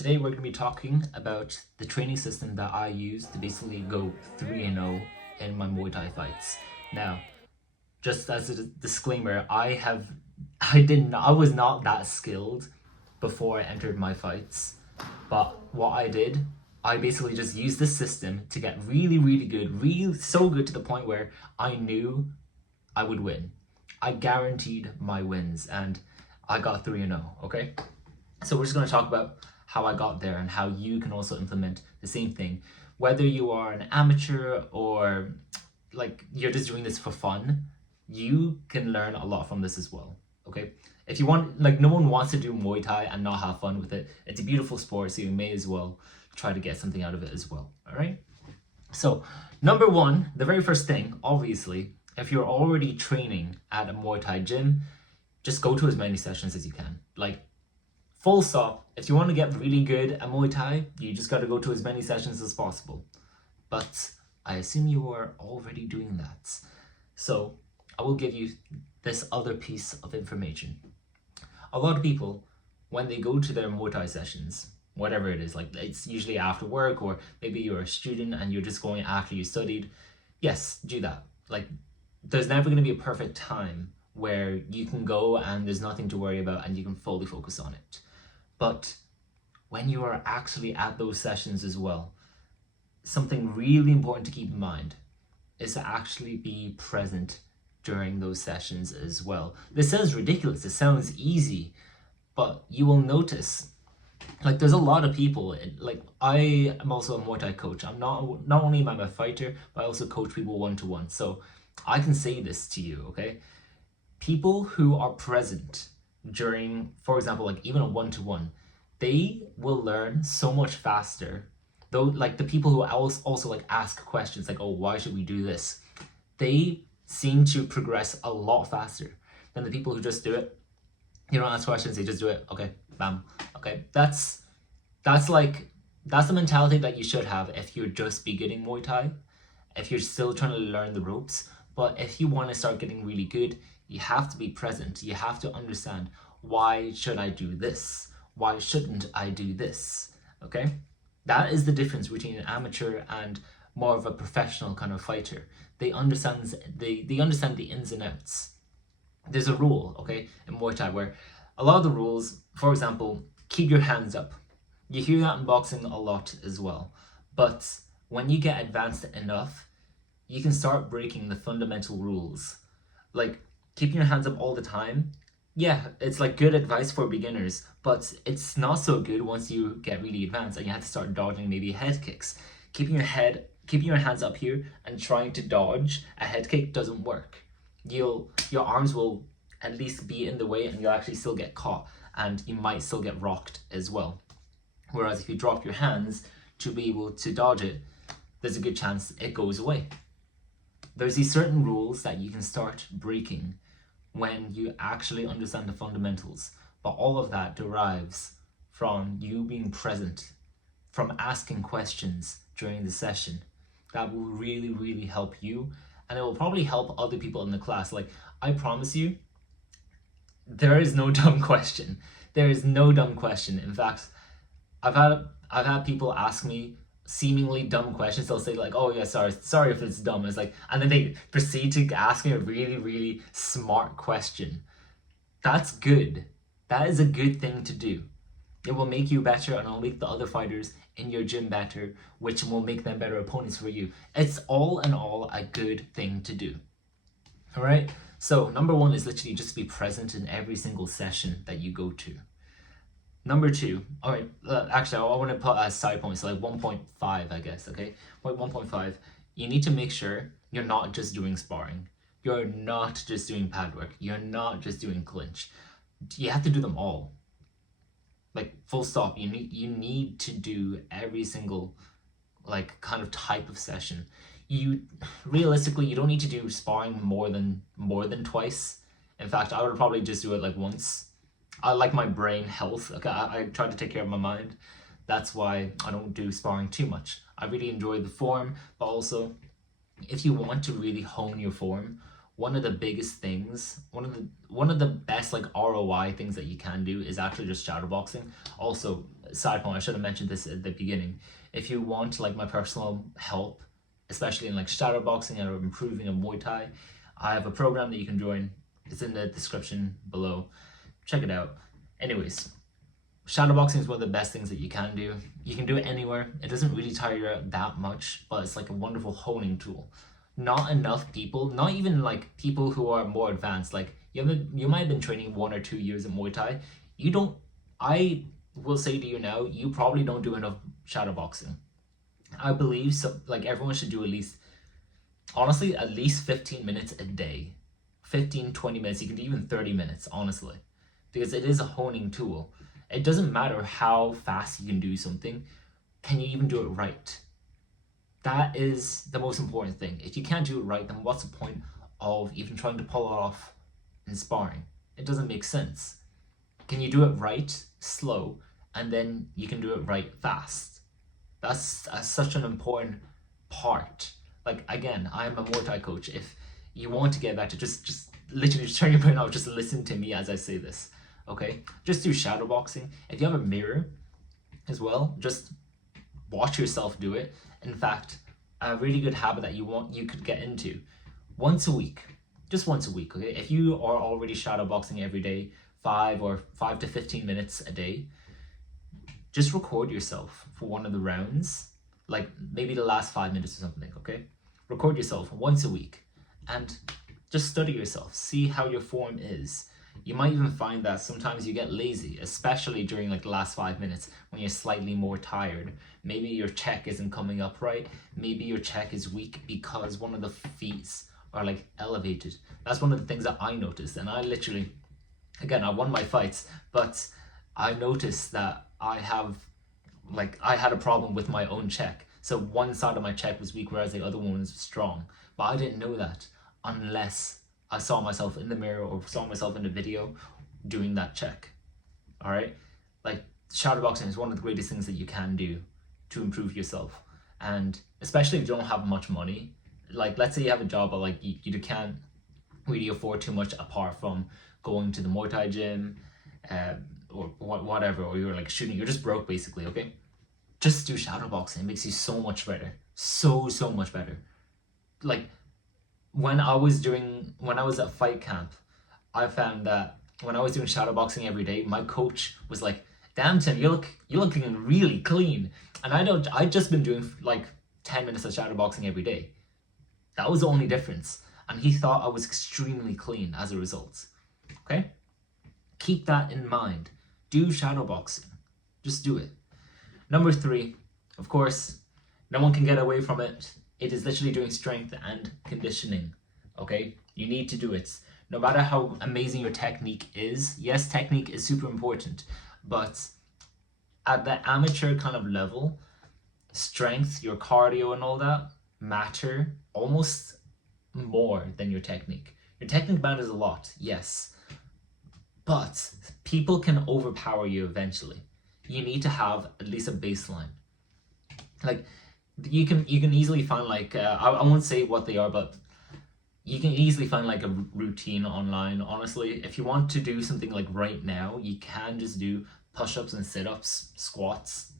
Today we're going to be talking about the training system that I use to basically go 3-0 in my Muay Thai fights. Now, just as a disclaimer, I was not that skilled before I entered my fights. But what I did, I basically just used this system to get really, really good, so good to the point where I knew I would win. I guaranteed my wins and I got 3-0, okay? So we're just going to talk about how I got there and how you can also implement the same thing. Whether you are an amateur or like you're just doing this for fun, you can learn a lot from this as well, okay? If you want, like, no one wants to do Muay Thai and not have fun with it. It's a beautiful sport, so you may as well try to get something out of it as well, all right? So number one, the very first thing, obviously, if you're already training at a Muay Thai gym, just go to as many sessions as you can. Like, full stop. If you want to get really good at Muay Thai, you just got to go to as many sessions as possible. But I assume you are already doing that. So I will give you this other piece of information. A lot of people, when they go to their Muay Thai sessions, whatever it is, like it's usually after work, or maybe you're a student and you're just going after you studied, yes, do that. Like, there's never going to be a perfect time where you can go and there's nothing to worry about and you can fully focus on it. But when you are actually at those sessions as well, something really important to keep in mind is to actually be present during those sessions as well. This sounds ridiculous, it sounds easy, but you will notice, like, there's a lot of people, like, I am also a Muay Thai coach. I'm not only am I a fighter, but I also coach people one-to-one. So I can say this to you, okay? People who are present during, for example, like even a one-to-one, they will learn so much faster. Though, like, the people who also like ask questions like, oh, why should we do this? They seem to progress a lot faster than the people who just do it. You don't ask questions, they just do it. Okay, bam. Okay, that's the mentality that you should have if you're just beginning Muay Thai, if you're still trying to learn the ropes. But if you want to start getting really good, you have to be present. You have to understand, why should I do this? Why shouldn't I do this? Okay? That is the difference between an amateur and more of a professional kind of fighter. They understand the ins and outs. There's a rule, okay, in Muay Thai where a lot of the rules, for example, keep your hands up. You hear that in boxing a lot as well. But when you get advanced enough, you can start breaking the fundamental rules. Like, keeping your hands up all the time, yeah, it's like good advice for beginners, but it's not so good once you get really advanced and you have to start dodging maybe head kicks. Keeping your hands up here and trying to dodge a head kick doesn't work. Your arms will at least be in the way and you'll actually still get caught and you might still get rocked as well. Whereas if you drop your hands to be able to dodge it, there's a good chance it goes away. There's these certain rules that you can start breaking when you actually understand the fundamentals. But all of that derives from you being present, from asking questions during the session. That will really, really help you, and it will probably help other people in the class. Like, I promise you, there is no dumb question. There is no dumb question. In fact, I've had people ask me seemingly dumb questions. They'll say like, oh yeah, sorry if it's dumb. It's like, and then they proceed to ask me a really, really smart question. That's good. That is a good thing to do. It will make you better and it'll make the other fighters in your gym better, which will make them better opponents for you. It's all in all a good thing to do. All right. So number one is literally just be present in every single session that you go to. Number two, all right, actually, I want to put a side point, so like 1.5, I guess, okay? Point 1.5, you need to make sure you're not just doing sparring. You're not just doing pad work. You're not just doing clinch. You have to do them all. Like, full stop. You need to do every single, like, kind of type of session. Realistically, you don't need to do sparring more than twice. In fact, I would probably just do it like once. I like my brain health. Okay, I try to take care of my mind. That's why I don't do sparring too much. I really enjoy the form, but also, if you want to really hone your form, one of the biggest things, one of the best like ROI things that you can do is actually just shadow boxing. Also, side point, I should have mentioned this at the beginning. If you want like my personal help, especially in like shadowboxing or improving a Muay Thai, I have a program that you can join. It's in the description below. Check it out. Anyways, shadowboxing is one of the best things that you can do. You can do it anywhere. It doesn't really tire you out that much, but it's like a wonderful honing tool. Not enough people, not even like people who are more advanced, like you might have been training 1 or 2 years in Muay Thai. You don't, I will say to you now, you probably don't do enough shadowboxing. I believe so, like everyone should do at least, honestly, at least 15 minutes a day. 15, 20 minutes, you can do even 30 minutes, honestly. Because it is a honing tool. It doesn't matter how fast you can do something. Can you even do it right? That is the most important thing. If you can't do it right, then what's the point of even trying to pull it off in sparring? It doesn't make sense. Can you do it right, slow, and then you can do it right fast? That's such an important part. Like, again, I'm a Muay Thai coach. If you want to get better, just literally just turn your brain off, just listen to me as I say this, okay? Just do shadowboxing. If you have a mirror as well, just watch yourself do it. In fact, a really good habit that you could get into once a week, just once a week, okay? If you are already shadowboxing every day, 5 to 15 minutes a day, just record yourself for one of the rounds, like maybe the last 5 minutes or something, okay? Record yourself once a week and just study yourself, see how your form is. You might even find that sometimes you get lazy, especially during like the last 5 minutes when you're slightly more tired. Maybe your check isn't coming up right. Maybe your check is weak because one of the feet are like elevated. That's one of the things that I noticed. And I literally, again, I won my fights, but I noticed that I had a problem with my own check. So one side of my check was weak, whereas the other one was strong. But I didn't know that unless I saw myself in the mirror or saw myself in the video doing that check. All right? Like, shadowboxing is one of the greatest things that you can do to improve yourself. And especially if you don't have much money, like let's say you have a job, but like you can't really afford too much apart from going to the Muay Thai gym, or whatever, or you're like shooting, you're just broke basically, okay? Just do shadowboxing. It makes you so much better. So much better. Like, when I was at fight camp, I found that when I was doing shadowboxing every day, my coach was like, "Damn, Tim, you're looking really clean." And I just been doing like 10 minutes of shadowboxing every day. That was the only difference. And he thought I was extremely clean as a result. Okay? Keep that in mind. Do shadowboxing. Just do it. Number 3, of course, no one can get away from it. It is literally doing strength and conditioning. Okay? You need to do it. No matter how amazing your technique is, yes, technique is super important, but at the amateur kind of level, strength, your cardio and all that matter almost more than your technique. Your technique matters a lot, yes, but people can overpower you eventually. You need to have at least a baseline. Like, you can easily find like I won't say what they are, but you can easily find like a routine online. Honestly, if you want to do something like right now, you can just do push-ups and sit-ups, squats.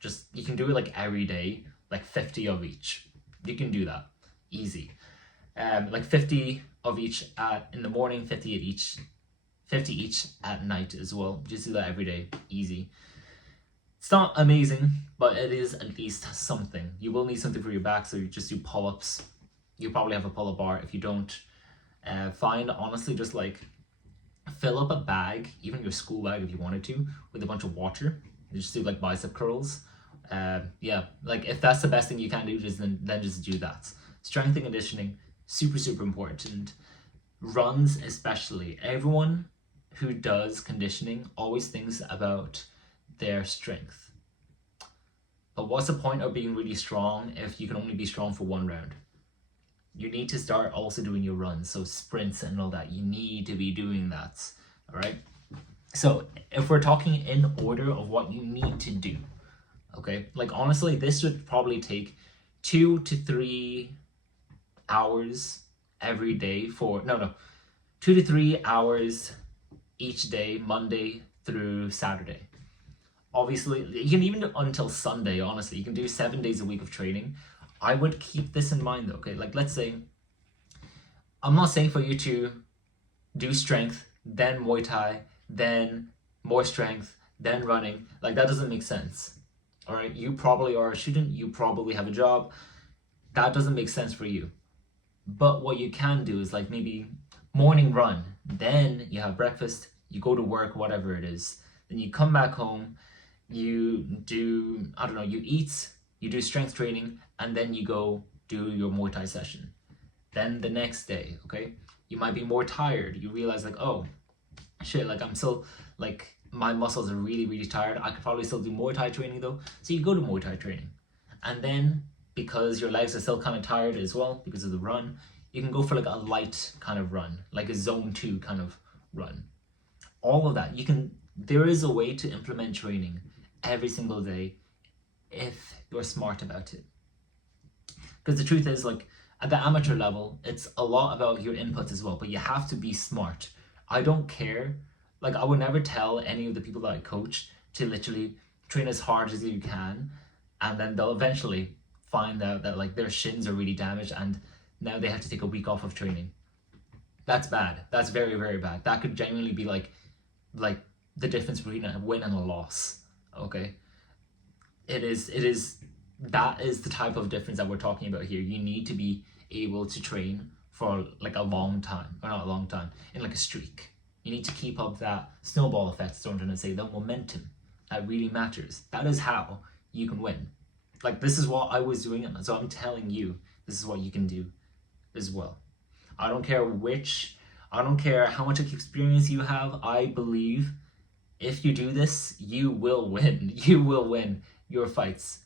Just, you can do it like every day, like 50 of each. You can do that easy. Like 50 of each in the morning, 50 each at night as well. Just do that every day, easy. It's not amazing, but it is at least something. You will need something for your back, so you just do pull-ups. You probably have a pull-up bar. If you don't, find, honestly, just like fill up a bag, even your school bag if you wanted to, with a bunch of water. You just do like bicep curls. Yeah, like if that's the best thing you can do, then just do that. Strength and conditioning, super important. Runs especially. Everyone who does conditioning always thinks about their strength. But what's the point of being really strong if you can only be strong for one round? You need to start also doing your runs, so sprints and all that. You need to be doing that, all right? So if we're talking in order of what you need to do, okay? Like, honestly, this would probably take 2 to 3 hours every day 2 to 3 hours each day, Monday through Saturday. Obviously, you can even do until Sunday, honestly. You can do 7 days a week of training. I would keep this in mind though, okay? Like, let's say, I'm not saying for you to do strength, then Muay Thai, then more strength, then running. Like, that doesn't make sense. All right, you probably are a student, you probably have a job. That doesn't make sense for you. But what you can do is like maybe morning run, then you have breakfast, you go to work, whatever it is. Then you come back home, you do, I don't know, you eat, you do strength training, and then you go do your Muay Thai session. Then the next day, okay, you might be more tired. You realize like, oh, shit, like I'm still, like my muscles are really, really tired. I could probably still do Muay Thai training though. So you go to Muay Thai training. And then because your legs are still kind of tired as well because of the run, you can go for like a light kind of run, like a zone 2 kind of run. All of that, there is a way to implement training every single day if you're smart about it. Because the truth is, like, at the amateur level, it's a lot about your inputs as well, but you have to be smart. I don't care. Like, I would never tell any of the people that I coach to literally train as hard as you can, and then they'll eventually find out that like their shins are really damaged and now they have to take a week off of training. That's bad. That's very, very bad. That could genuinely be like the difference between a win and a loss. Okay? That is the type of difference that we're talking about here. You need to be able to train for like a long time, or not a long time, in like a streak. You need to keep up that snowball effect, so I'm trying to say, that momentum. That really matters. That is how you can win. Like, this is what I was doing, so I'm telling you, this is what you can do as well. I don't care how much experience you have. I believe if you do this, you will win. You will win your fights.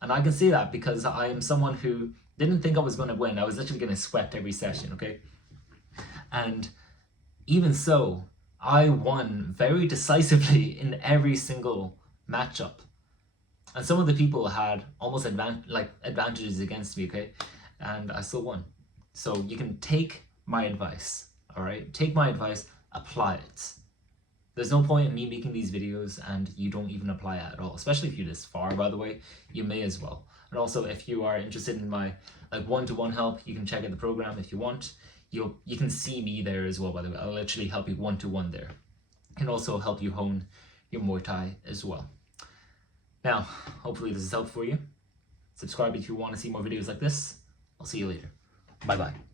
And I can say that because I am someone who didn't think I was going to win. I was literally going to sweat every session, okay? And even so, I won very decisively in every single matchup. And some of the people had almost advantages against me, okay? And I still won. So you can take my advice, all right? Take my advice, apply it. There's no point in me making these videos and you don't even apply it at all, especially if you're this far, by the way, you may as well. And also, if you are interested in my like one-to-one help, you can check out the program if you want. You can see me there as well, by the way. I'll literally help you one-to-one there. And also help you hone your Muay Thai as well. Now, hopefully this is helpful for you. Subscribe if you want to see more videos like this. I'll see you later. Bye-bye.